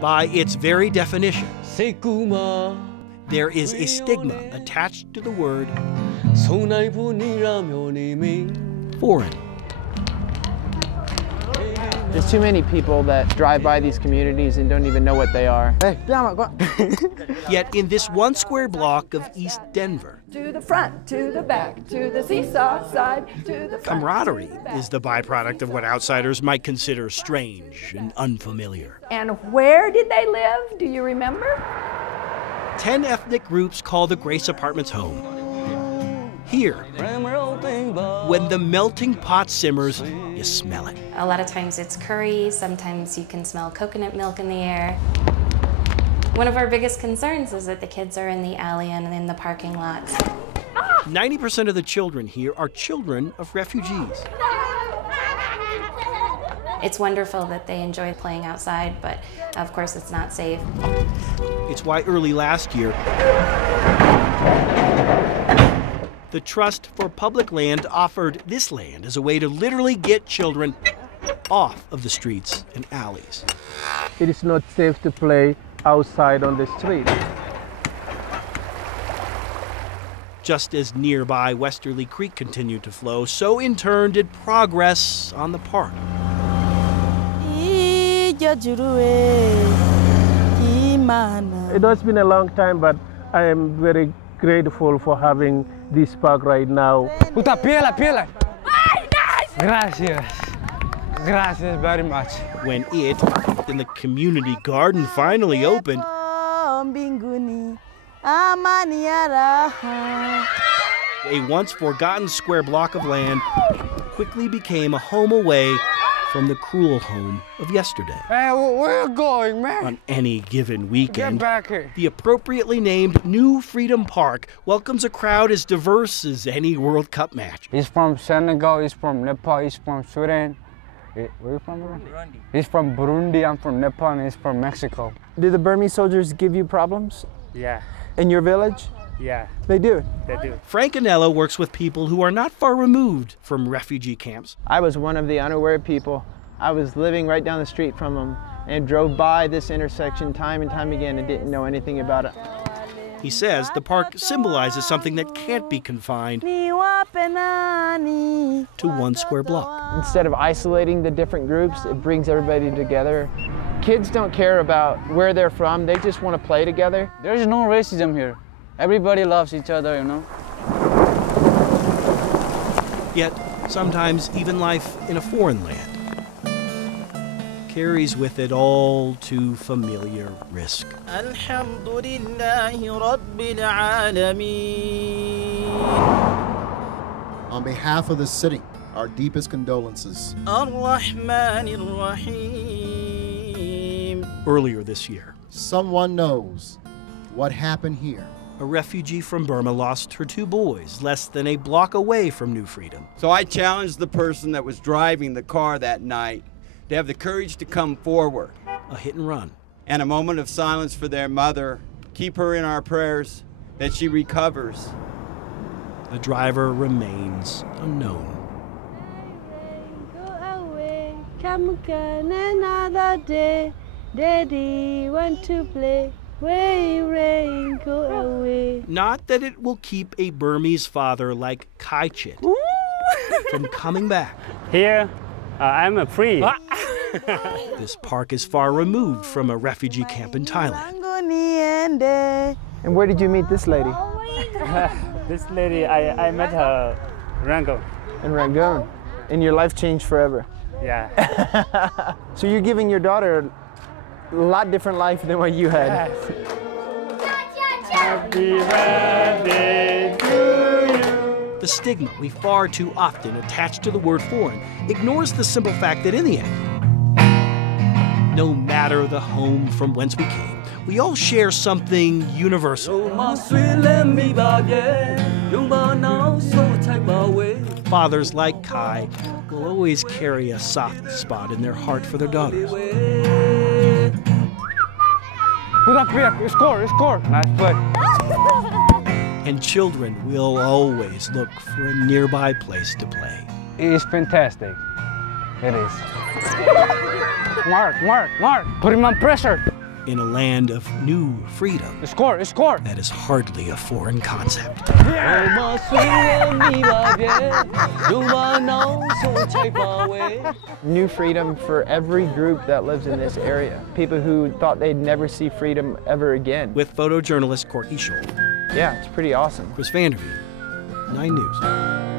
By its very definition, there is a stigma attached to the word foreign. There's too many people that drive by these communities and don't even know what they are. Yet in this one square block of East Denver, to the front, to the back, to the seesaw side, to the front. Camaraderie is the byproduct of what outsiders might consider strange and unfamiliar. And where did they live? Do you remember? 10 ethnic groups call the Grace Apartments home. Here, when the melting pot simmers, you smell it. A lot of times it's curry, sometimes you can smell coconut milk in the air. One of our biggest concerns is that the kids are in the alley and in the parking lots. 90% of the children here are children of refugees. It's wonderful that they enjoy playing outside, but of course it's not safe. It's why early last year, the Trust for Public Land offered this land as a way to literally get children off of the streets and alleys. It is not safe to play outside on the street. Just as nearby Westerly Creek continued to flow, so in turn did progress on the park. It has been a long time, but I am very grateful for having this park right now. Gracias. Gracias very much. When it, in the community garden, finally opened, a once forgotten square block of land quickly became a home away from the cruel home of yesterday. Hey, where are you going, man? On any given weekend, Get back here. the appropriately named New Freedom Park welcomes a crowd as diverse as any World Cup match. He's from Senegal, he's from Nepal, he's from Sweden. Where are you from? Burundi. He's from Burundi, I'm from Nepal, and he's from Mexico. Do the Burmese soldiers give you problems? Yeah. In your village? Yeah. They do? They do. Frank Anello works with people who are not far removed from refugee camps. I was one of the unaware people. I was living right down the street from them and drove by this intersection time and time again and didn't know anything about it. He says the park symbolizes something that can't be confined to one square block. Instead of isolating the different groups, it brings everybody together. Kids don't care about where they're from, they just want to play together. There's no racism here. Everybody loves each other, you know. Yet, sometimes even life in a foreign land carries with it all too familiar risk. On behalf of the city, our deepest condolences. Earlier this year, someone knows what happened here. A refugee from Burma lost her 2 boys less than a block away from New Freedom. So I challenged the person that was driving the car that night to have the courage to come forward. A hit and run. And a moment of silence for their mother. Keep her in our prayers that she recovers. The driver remains unknown. Go away, come again another day. Daddy want to play. Rain, go away. Not that it will keep a Burmese father like Kaichit from coming back. Here, I'm free. This park is far removed from a refugee camp in Thailand. And where did you meet this lady? This lady, I met her in Rangoon. In Rangoon. And your life changed forever. Yeah. So you're giving your daughter a lot different life than what you had. Happy birthday to you. The stigma we far too often attach to the word foreign ignores the simple fact that in the end, no matter the home from whence we came, we all share something universal. Fathers like Kai will always carry a soft spot in their heart for their daughters. Score. Nice play. And children will always look for a nearby place to play. It is fantastic. It is. Mark. Put him on pressure. In a land of new freedom, Score! that is hardly a foreign concept. New freedom for every group that lives in this area. People who thought they'd never see freedom ever again. With photojournalist Corky Scholl. Yeah, it's pretty awesome. Chris Vanderveen, 9 News.